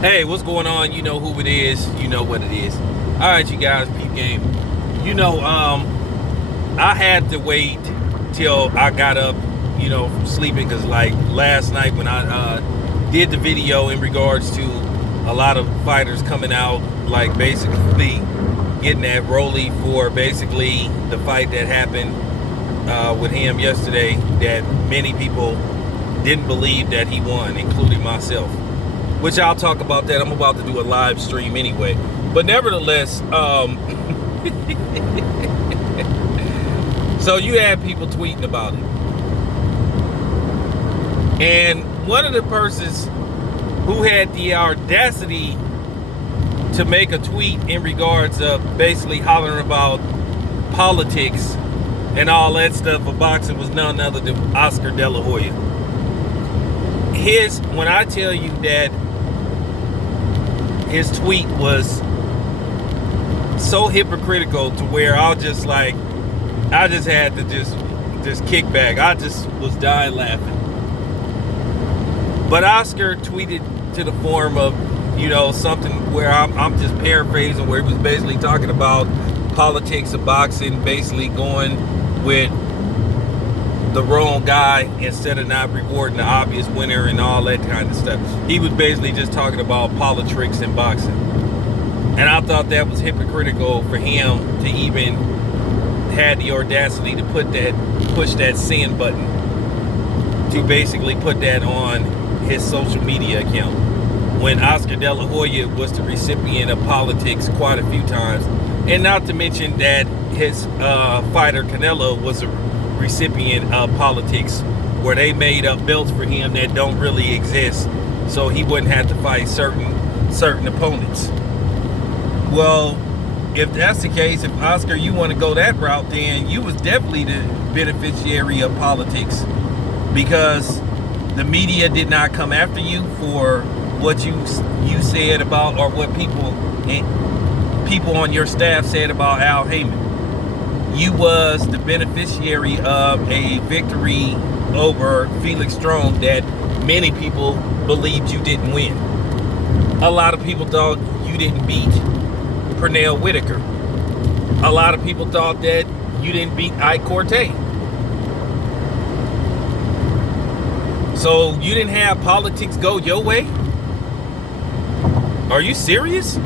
Hey, what's going on? You know who it is. You know what it is. All right, you guys, peep game. I had to wait till I got up, from sleeping because like last night when I did the video in regards to a lot of fighters coming out, like basically getting that Rolly for basically the fight that happened with him yesterday that many people didn't believe that he won, including myself. Which I'll talk about that. I'm about to do a live stream anyway. But nevertheless, so you had people tweeting about it. And one of the persons who had the audacity to make a tweet in regards of basically hollering about politics and all that stuff for boxing was none other than Oscar De La Hoya. When I tell you that his tweet was so hypocritical to where I just had to just kick back. I just was dying laughing. But Oscar tweeted to the form of, something where I'm just paraphrasing, where he was basically talking about politics of boxing, basically going with the wrong guy instead of not rewarding the obvious winner and all that kind of stuff. He was basically just talking about politics in boxing. And I thought that was hypocritical for him to even had the audacity to push that send button, to basically put that on his social media account. When Oscar De La Hoya was the recipient of politics quite a few times. And not to mention that his fighter Canelo was a recipient of politics where they made up belts for him that don't really exist, so he wouldn't have to fight certain opponents. Well, if that's the case, if Oscar, you want to go that route, then you was definitely the beneficiary of politics, because the media did not come after you for what you said about, or what people on your staff said about Al Heyman. You was the beneficiary of a victory over Felix Strong that many people believed you didn't win. A lot of people thought you didn't beat Pernell Whitaker. A lot of people thought that you didn't beat Ike Corte. So you didn't have politics go your way? Are you serious?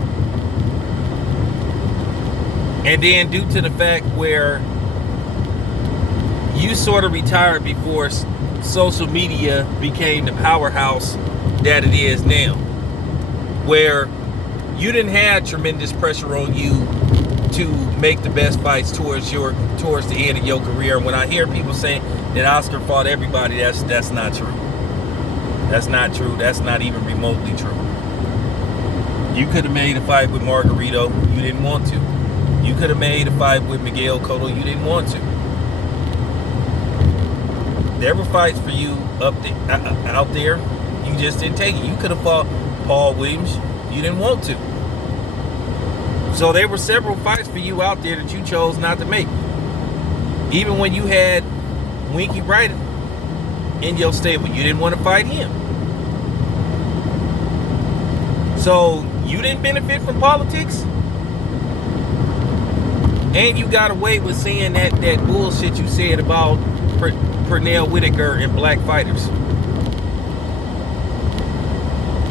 And then due to the fact where you sort of retired before social media became the powerhouse that it is now, where you didn't have tremendous pressure on you to make the best fights towards the end of your career. When I hear people saying that Oscar fought everybody, that's not true. That's not true. That's not even remotely true. You could have made a fight with Margarito. You didn't want to. You could have made a fight with Miguel Cotto. You didn't want to. There were fights for you out there. You just didn't take it. You could have fought Paul Williams. You didn't want to. So there were several fights for you out there that you chose not to make. Even when you had Winky Wright in your stable, you didn't want to fight him. So you didn't benefit from politics? And you got away with saying that bullshit you said about Pernell Whitaker and black fighters,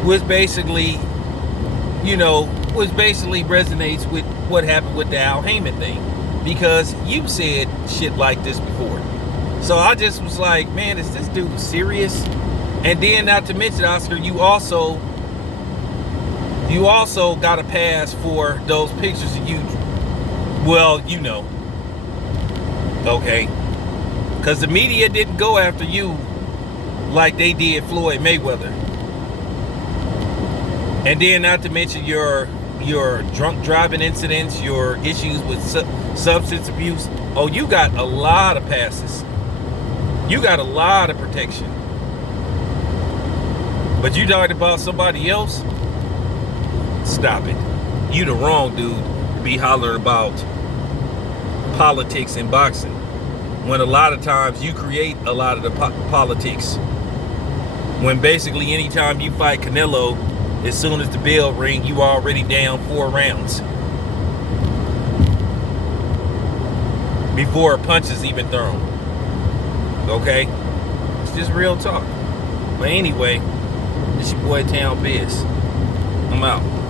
which basically resonates with what happened with the Al Heyman thing, because you said shit like this before. So I just was like, man, is this dude serious? And then, not to mention, Oscar, you also got a pass for those pictures of you. Well, okay, because the media didn't go after you like they did Floyd Mayweather. And then, not to mention your drunk driving incidents, your issues with substance abuse. Oh, you got a lot of passes. You got a lot of protection. But you talking about somebody else? Stop it. You the wrong dude to be hollering about politics in boxing, when a lot of times you create a lot of the politics. When basically anytime you fight Canelo, as soon as the bell ring, you already down 4 rounds before a punch is even thrown. Okay? It's just real talk. But anyway, it's your boy Town Biz. I'm out.